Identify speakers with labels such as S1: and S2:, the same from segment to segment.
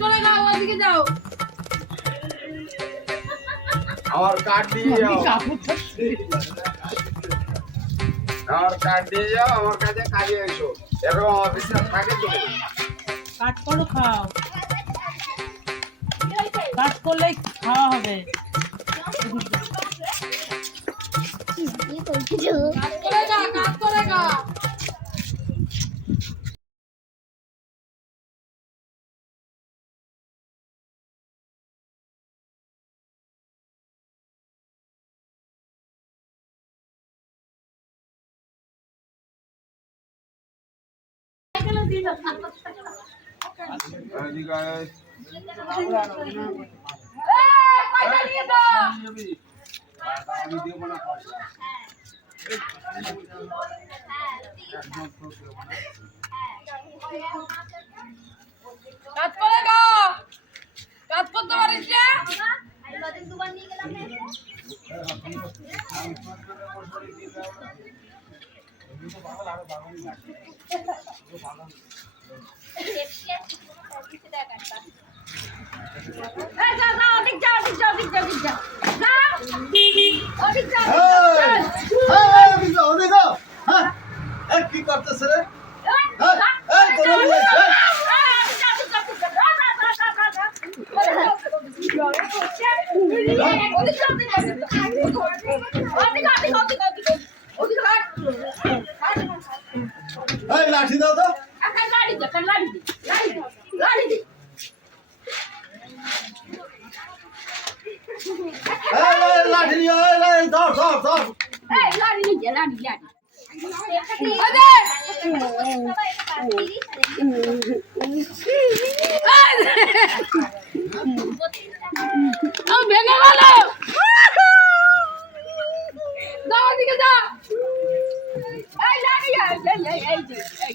S1: করে খাও ওদিকে যাও।
S2: আর দিয়ে যাও। দিয়ে যাও আমার কাছে কাজে এসো। এরকম অফিসার থাকে তো।
S3: কাজ করো খাও। কাজ করলেই খাওয়া হবে।
S1: কাজ করে করতে পারিস
S4: কি করতেছে রে হ্যাঁ,
S1: ওদিক যা, ওদিক যা, ওদিক যা। যা, যা, যা, যা, যা, যা ওদিক যা, ওদিক যা। ওদিক যা, ওদিক যা, ওদিক যা। ওদিক, ওদিক, ওদিক, ওদিক। ওদিক হাট। হাট।
S4: এই লাঠি দাও তো
S1: একটা লাড়ি দে, একটা লাড়ি দে, লাড়ি দে, লাড়ি দে।
S4: এই, এই, লাঠি নিয়ে এই, এই, ধর ধর ধর
S1: এই, লাড়ি নিয়ে যা, লাড়ি, লাড়ি। ওদের। ও ভেঙে গেল যাও ওদিকে যা এই লাড়ি এই এই এই এই যে, এই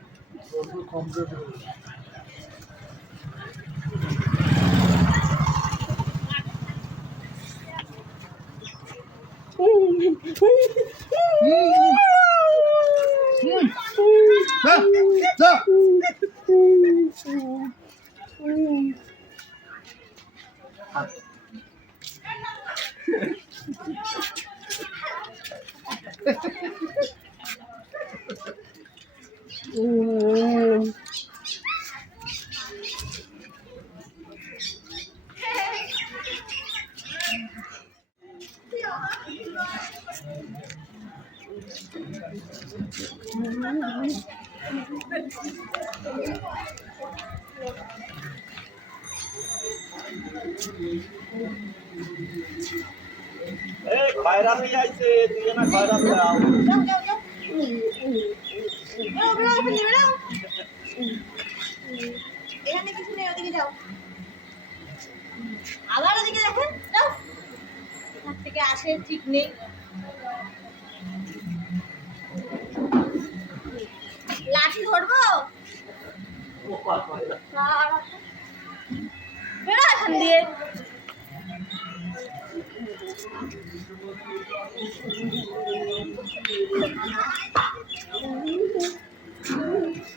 S1: এই যে, এই।
S4: যা, যা। এই খয়রাতি আইছে তুই না কাপড় নেবে না
S5: এখানে কিছু নেই ওদিকে যাও আবার ওদিকে দেখেন। দাও। থেকে আসে, ঠিক নেই। লাঠি ধরবো? বেরো এখান দিয়ে।
S1: Thank you.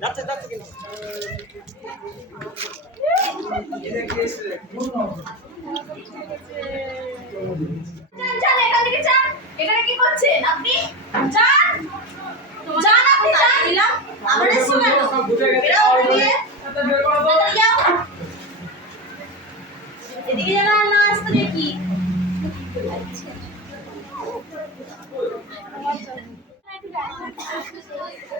S1: যাচ্ছে যাচ্ছে কিন্তু এখানে কি করছেন আপনি? যান যান আপনি যান দিলাম।
S5: আবার এসো কেন? এরা ওকে দিয়ে এদিকে যেন আর না আসতে দেখি। Thank you.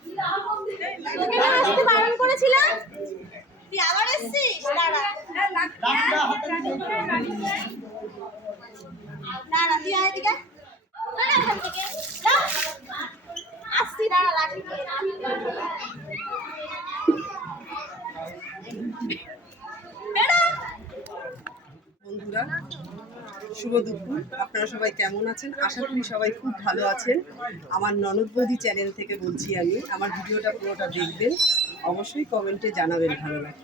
S5: তোকে না আসতে বারণ করেছিলাম তুই আবার এসেছিস দাঁড়া না না তুই আয় এদিকে দাঁড়া এখান থেকে যা। আসছি দাঁড়া লাঠি নিয়ে। বেরো।
S6: বন্ধুরা শুভ দুপুর। আপনারা সবাই কেমন আছেন? আশা করি সবাই খুব ভালো আছেন। আমার ননদ বৌদি চ্যানেল থেকে বলছি আমি, আমার ভিডিওটা পুরোটা দেখবেন। অবশ্যই কমেন্টে জানাবেন ভালো লাগে